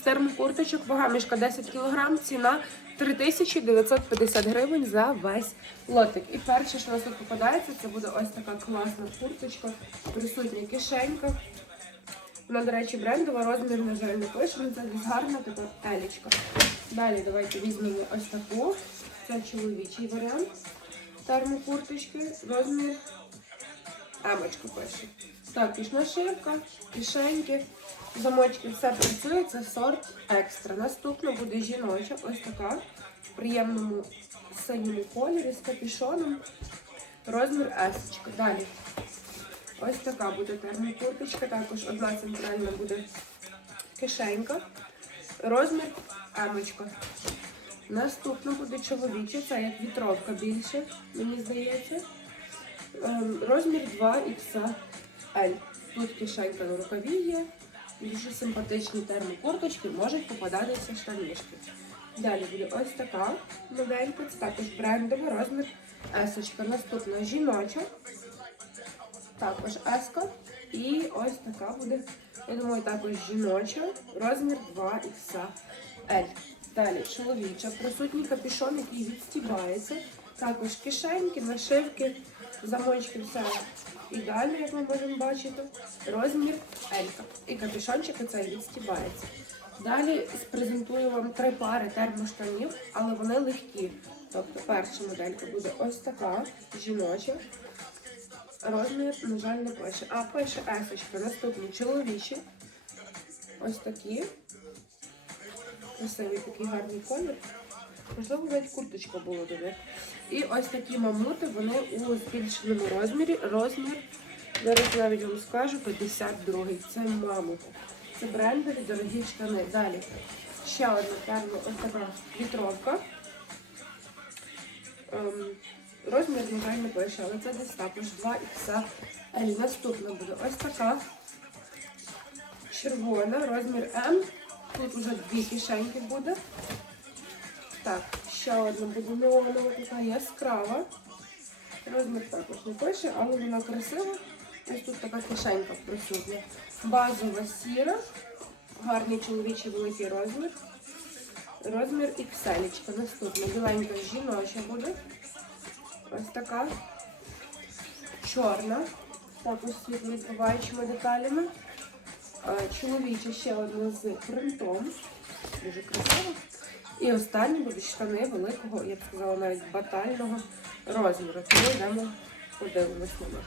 термокурточок, вага мішка 10 кг, ціна 3950 гривень за весь лотик. І перше, що у нас тут попадається, це буде ось така класна курточка, присутня кишенька. Вона, до речі, брендова, розмір, на жаль, не пише, але це гарна така елічка. Далі давайте візьмемо ось таку. Це чоловічий варіант термокурточки, розмір Емочку пише. Також нашивка, кишеньки, замочки, все працює, це сорт екстра. Наступна буде жіноча, ось така, в приємному синьому кольорі з капюшоном. Розмір есочка. Далі. Ось така буде термокурточка, також одна центральна буде кишенька. Розмір емочка. Наступна буде чоловіча, це як вітровка більше, мені здається. Ем, Розмір 2XL. Тут кишенька на рукаві є. Дуже симпатичні термокурточки, можуть попадатися штанішки. Далі буде ось така моделька, це також брендова, розмір S. Наступна жіноча, також S. І ось така буде, я думаю, також жіноча, розмір 2XL. Далі чоловіча, присутній капюшон, який відстібається. Також кишеньки, нашивки, замочки, все ідеально, як ми можемо бачити. Розмір Елька. І капюшончик оцей відстібається. Далі презентую вам три пари термоштанів, але вони легкі. Тобто перша моделька буде ось така жіноча. Розмір, на жаль, не пише. А пише есочка. Наступні чоловічі. Ось такі. Красивий такий гарний колір. Можливо, навіть курточка була до них. І ось такі мамути, вони у збільшеному розмірі. Розмір, зараз навіть вам скажу, 52 Це мамут. Це брендові дорогі штани. Далі. Ще одна термо, ось така вітровка. Ем, розмір, жаль, не пише, але це десь також 2XL. Наступна буде ось така червона, розмір М. Тут вже дві кишеньки буде. Так, ще одна буде неонова, така яскрава. Розмір також не пише, але вона красива. Ось тут така кишенька присутня. Базова сіра, гарний чоловічий великий розмір. Розмір XL. Наступна біленька жіноча буде. Ось така. Чорна. Також світло відбиваючими деталями. Е, Чоловіча ще одна з принтом. Дуже красиво. І останні будуть штани великого, я б сказала, навіть батального розміру. Тому йдемо подивимось на них.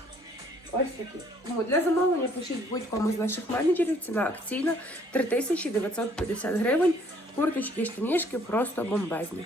Ось такі. Тому для замовлення пишіть будь-кому з наших менеджерів. Ціна акційна 3950 гривень. Курточки штанішки просто бомбезні.